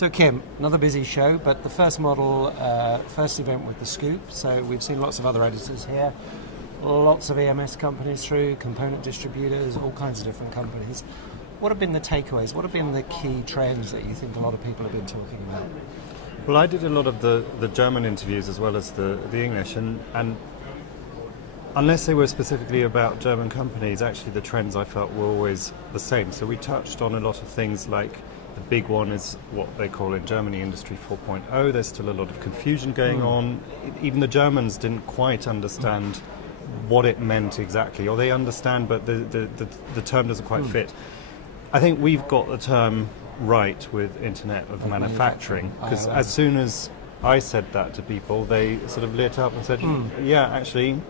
So Kim, another busy show, but the first model, first event with the Scoop. So we've seen lots of other editors here, lots of EMS companies through, component distributors, all kinds of different companies. What have been the takeaways? What have been the key trends that you think a lot of people have been talking about? Well, I did a lot of the German interviews as well as the English, and unless they were specifically about German companies, actually the trends I felt were always the same. So we touched on a lot of things like the big one is what they call in Germany Industry 4.0. There's still a lot of confusion going on. Even the Germans didn't quite understand what it meant exactly, or they understand, but the term doesn't quite fit. I think we've got the term right with Internet of Manufacturing, because as soon as I said that to people, they sort of lit up and said, yeah, actually,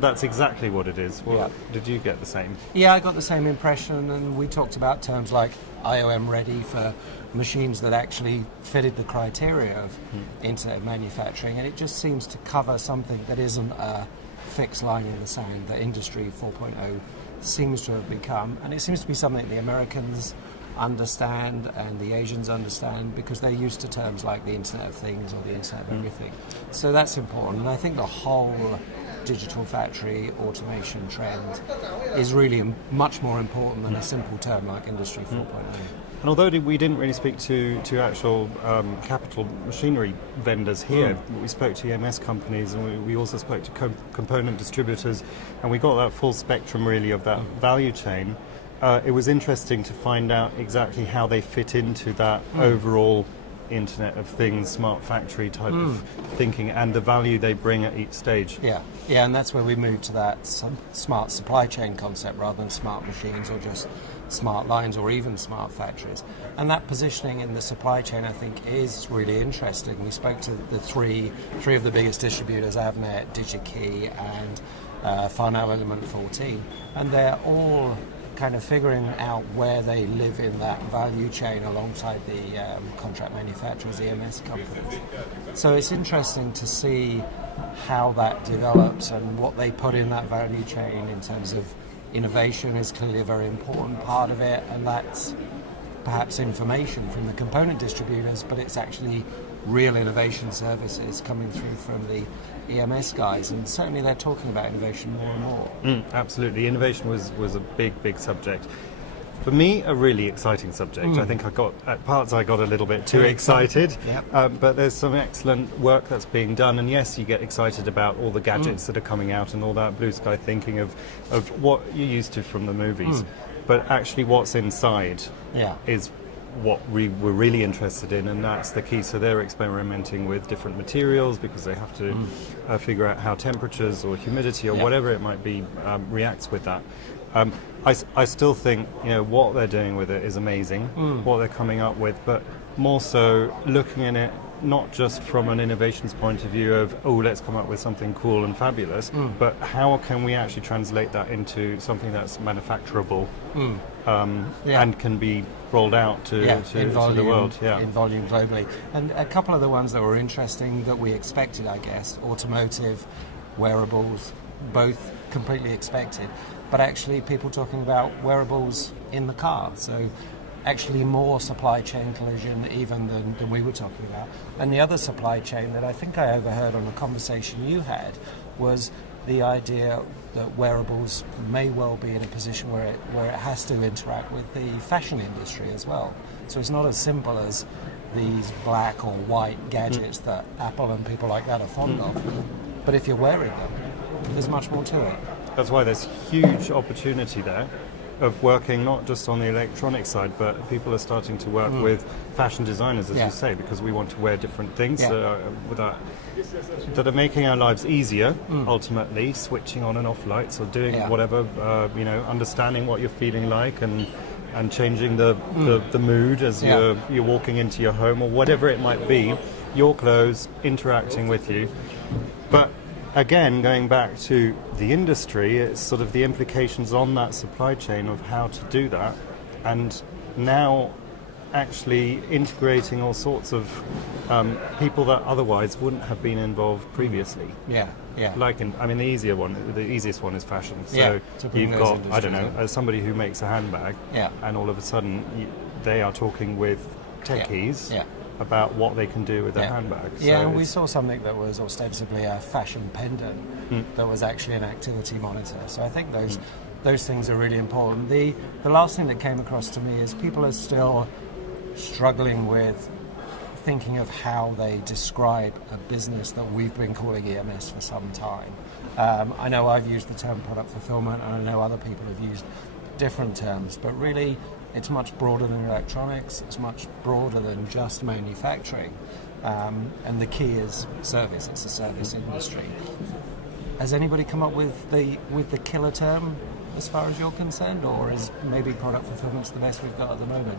that's exactly what it is. Well, did you get the same? Yeah, I got the same impression, and we talked about terms like IOM ready for machines that actually fitted the criteria of Internet of Manufacturing, and it just seems to cover something that isn't a fixed line in the sand that Industry 4.0 seems to have become, and it seems to be something the Americans understand and the Asians understand because they're used to terms like the Internet of Things or the Internet of Everything. So that's important, and I think the whole digital factory automation trend is really much more important than a simple term like Industry 4.0. And although we didn't really speak to actual capital machinery vendors here, we spoke to EMS companies, and we also spoke to component distributors, and we got that full spectrum really of that value chain. It was interesting to find out exactly how they fit into that overall Internet of Things, smart factory type of thinking, and the value they bring at each stage. Yeah, and that's where we move to that smart supply chain concept rather than smart machines or just smart lines or even smart factories. And that positioning in the supply chain, I think, is really interesting. We spoke to the three of the biggest distributors, Avnet, DigiKey, and Farnell Element 14, and they're all kind of figuring out where they live in that value chain alongside the contract manufacturers, EMS companies. So it's interesting to see how that develops and what they put in that value chain in terms of innovation is clearly a very important part of it, and that's perhaps information from the component distributors, but it's actually real innovation services coming through from the EMS guys, and certainly they're talking about innovation more and more. Absolutely. Innovation was a big subject. For me, a really exciting subject. I think at parts I got a little bit too excited, but there's some excellent work that's being done, and yes, you get excited about all the gadgets that are coming out and all that blue sky thinking of what you're used to from the movies, but actually what's inside is what we were really interested in, and that's the key. So they're experimenting with different materials because they have to figure out how temperatures or humidity or whatever it might be reacts with that. I still think what they're doing with it is amazing, what they're coming up with, but more so looking at it not just from an innovations point of view of, let's come up with something cool and fabulous, but how can we actually translate that into something that's manufacturable and can be rolled out to the world. In volume globally. And a couple of the ones that were interesting that we expected, I guess, automotive, wearables, both completely expected, but actually people talking about wearables in the car. So actually more supply chain collision even than we were talking about. And the other supply chain that I think I overheard on a conversation you had was the idea that wearables may well be in a position where it has to interact with the fashion industry as well. So it's not as simple as these black or white gadgets that Apple and people like that are fond of. But if you're wearing them, there's much more to it. That's why there's huge opportunity there of working not just on the electronic side, but people are starting to work with fashion designers, as you say, because we want to wear different things that are making our lives easier, ultimately, switching on and off lights or doing whatever, understanding what you're feeling like and changing the mood as you're walking into your home or whatever it might be, your clothes interacting with you. But again, going back to the industry, it's sort of the implications on that supply chain of how to do that, and now actually integrating all sorts of people that otherwise wouldn't have been involved previously. Like the easiest one is fashion. So you've got, I don't know, as somebody who makes a handbag, and all of a sudden they are talking with techies about what they can do with their handbag. So yeah, and we saw something that was ostensibly a fashion pendant that was actually an activity monitor. So I think those things are really important. The last thing that came across to me is people are still struggling with thinking of how they describe a business that we've been calling EMS for some time. I know I've used the term product fulfillment, and I know other people have used different terms, but really it's much broader than electronics, it's much broader than just manufacturing, and the key is service. It's a service industry. Has anybody come up with the killer term as far as you're concerned, or is maybe product fulfillment's the best we've got at the moment?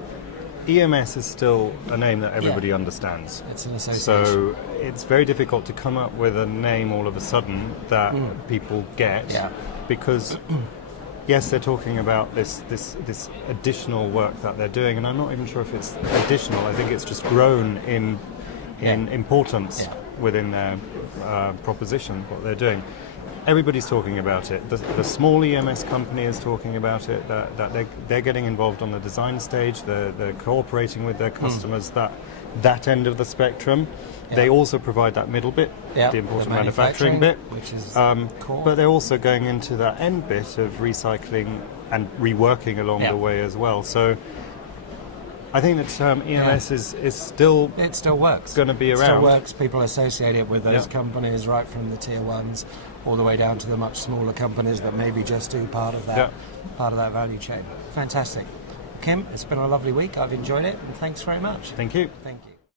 EMS is still a name that everybody understands. It's an association. So it's very difficult to come up with a name all of a sudden that people get, because yes, they're talking about this additional work that they're doing, and I'm not even sure if it's additional. I think it's just grown in importance within their proposition, what they're doing. Everybody's talking about it. The small EMS company is talking about it, that they're getting involved on the design stage, they're cooperating with their customers, that end of the spectrum. They also provide that middle bit, the important manufacturing bit, which is cool. But they're also going into that end bit of recycling and reworking along the way as well. So I think the term EMS is still... It still works. Going to be around. It still works. People associate it with those companies, right from the tier ones all the way down to the much smaller companies that maybe just do part of that value chain. Fantastic. Kim, it's been a lovely week. I've enjoyed it, and thanks very much. Thank you. Thank you.